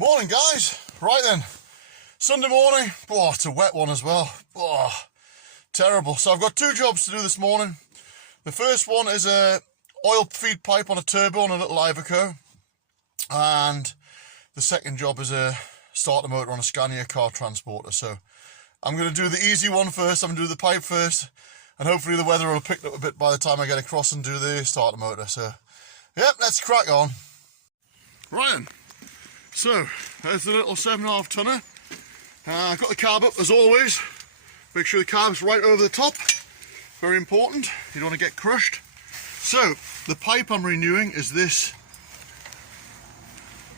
Morning guys, right then, Sunday morning. Oh, it's a wet one as well. Oh, terrible. So I've got two jobs to do this morning. The first one is a oil feed pipe on a turbo on a little iveco, and the second job is a starter motor on a Scania car transporter. So I'm going to do the easy one first. I'm going to do the pipe first, and hopefully the weather will have picked up a bit by the time I get across and do the starter motor. So yep, let's crack on. Ryan. So, there's the little 7.5 tonner. I've got the carb up as always. Make sure the carb's right over the top. Very important, you don't want to get crushed. So, the pipe I'm renewing is this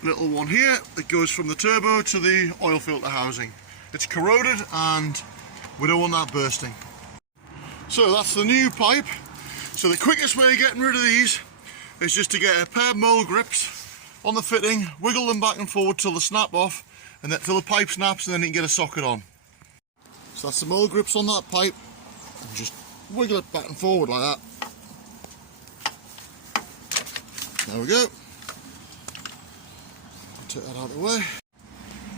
little one here that goes from the turbo to the oil filter housing. It's corroded and we don't want that bursting. So that's the new pipe. So the quickest way of getting rid of these is just to get a pair of mole grips on the fitting, wiggle them back and forward till they snap off, and then till the pipe snaps, and then you can get a socket on. So that's the mole grips on that pipe, and just wiggle it back and forward like that. There we go. Take that out of the way.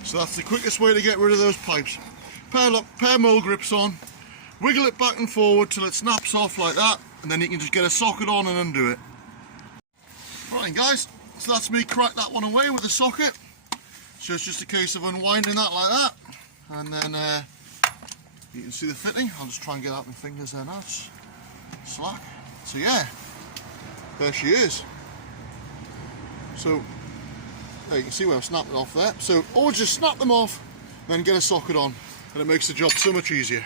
So that's the quickest way to get rid of those pipes. Pair mole grips on, wiggle it back and forward till it snaps off like that, and then you can just get a socket on and undo it. Right guys, so that's me crack that one away with the socket. So it's just a case of unwinding that like that, and then you can see the fitting. I'll just try and get out my fingers there now. It's slack. So yeah, there she is. So there you can see where I've snapped it off there. So always just snap them off, then get a socket on, and it makes the job so much easier.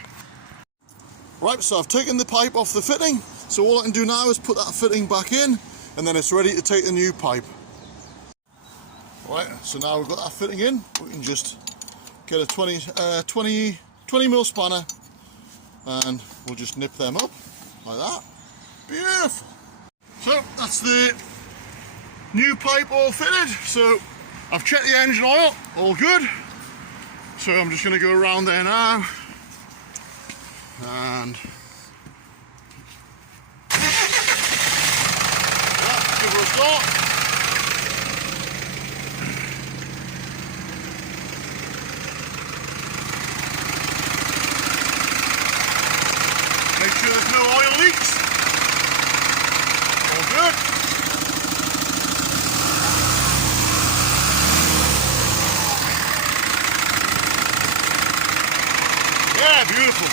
Right, so I've taken the pipe off the fitting. So all I can do now is put that fitting back in, and then it's ready to take the new pipe. Right, so now we've got that fitting in, we can just get a 20 mil spanner, and we'll just nip them up like that. Beautiful. So that's the new pipe all fitted. So I've checked the engine oil, all good. So I'm just going to go around there now and give her a start. Make sure there's no oil leaks. All good. Yeah, beautiful.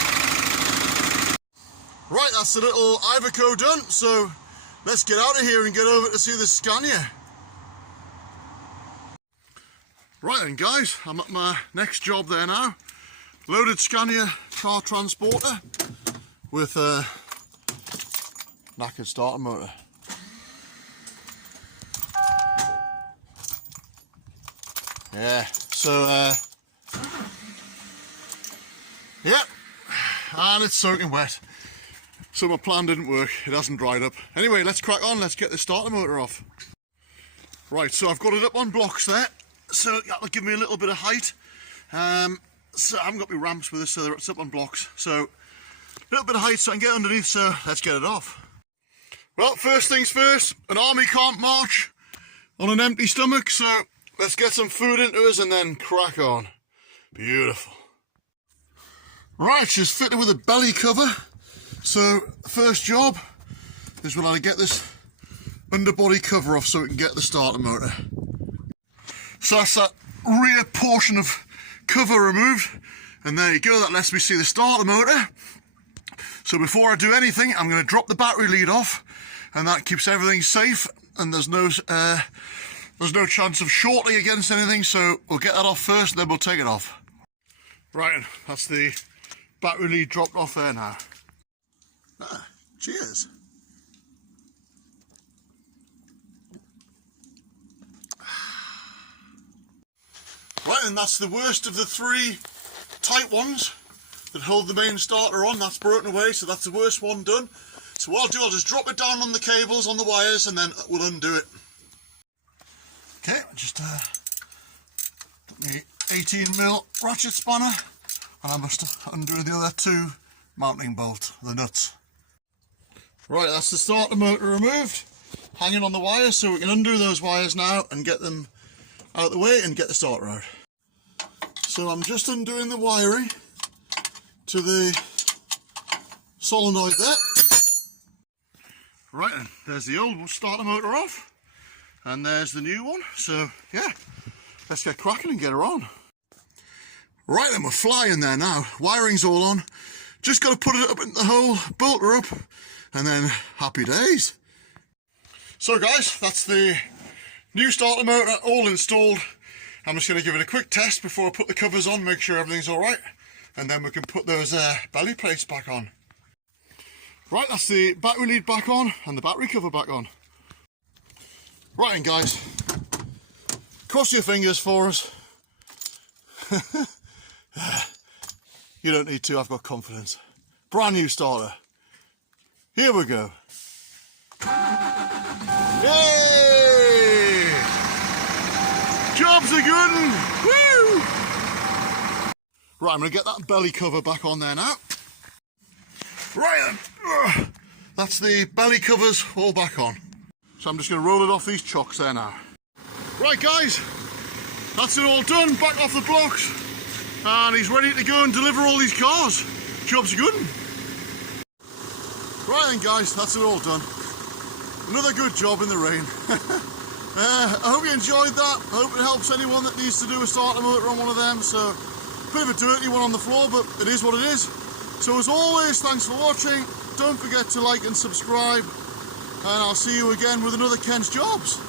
Right, that's the little iveco done. So let's get out of here and get over to see the Scania. Right then guys, I'm at my next job there now. Loaded Scania car transporter with a knackered starter motor. Yeah, so yeah, and it's soaking wet. So my plan didn't work, it hasn't dried up. Anyway, let's crack on, let's get the starter motor off. Right, so I've got it up on blocks there, so that'll give me a little bit of height. So I haven't got my ramps with us, so it's up on blocks. So a little bit of height so I can get underneath, so let's get it off. Well, first things first, an army can't march on an empty stomach, so let's get some food into us and then crack on. Beautiful. Right, she's fitted with a belly cover. So first job is we'll have to get this underbody cover off so we can get the starter motor. So that's that rear portion of cover removed, and there you go, that lets me see the starter motor. So before I do anything, I'm going to drop the battery lead off, and that keeps everything safe, and there's no chance of shorting against anything, so we'll get that off first and then we'll take it off. Right, that's the battery lead dropped off there now. Cheers. Right, and that's the worst of the three tight ones that hold the main starter on. That's broken away, so that's the worst one done. So what I'll do, I'll just drop it down on the cables, on the wires, and then we'll undo it. Okay, just got my 18mm ratchet spanner, and I must undo the other two mounting bolt, the nuts. Right, that's the starter motor removed, hanging on the wires, so we can undo those wires now and get them out of the way and get the starter out. So I'm just undoing the wiring to the solenoid there. Right then, there's the old starter motor off, and there's the new one. So yeah, let's get cracking and get her on. Right then, we're flying there now. Wiring's all on. Just got to put it up in the hole, bolt her up, and then happy days. So guys, that's the new starter motor all installed. I'm just going to give it a quick test before I put the covers on, make sure everything's all right, and then we can put those belly plates back on. Right, that's the battery lead back on and the battery cover back on. Right then guys, cross your fingers for us. You don't need to, I've got confidence. Brand new starter. Here we go. Yay! Job's a good one. Woo! Right, I'm going to get that belly cover back on there now. Right then, that's the belly covers all back on. So I'm just going to roll it off these chocks there now. Right guys, that's it all done, back off the blocks. And he's ready to go and deliver all these cars. Job's a good one. Right then guys, that's it all done. Another good job in the rain. I hope you enjoyed that. I hope it helps anyone that needs to do a starter motor on one of them. So, bit of a dirty one on the floor, but it is what it is. So as always, thanks for watching. Don't forget to like and subscribe. And I'll see you again with another Ken's Jobs.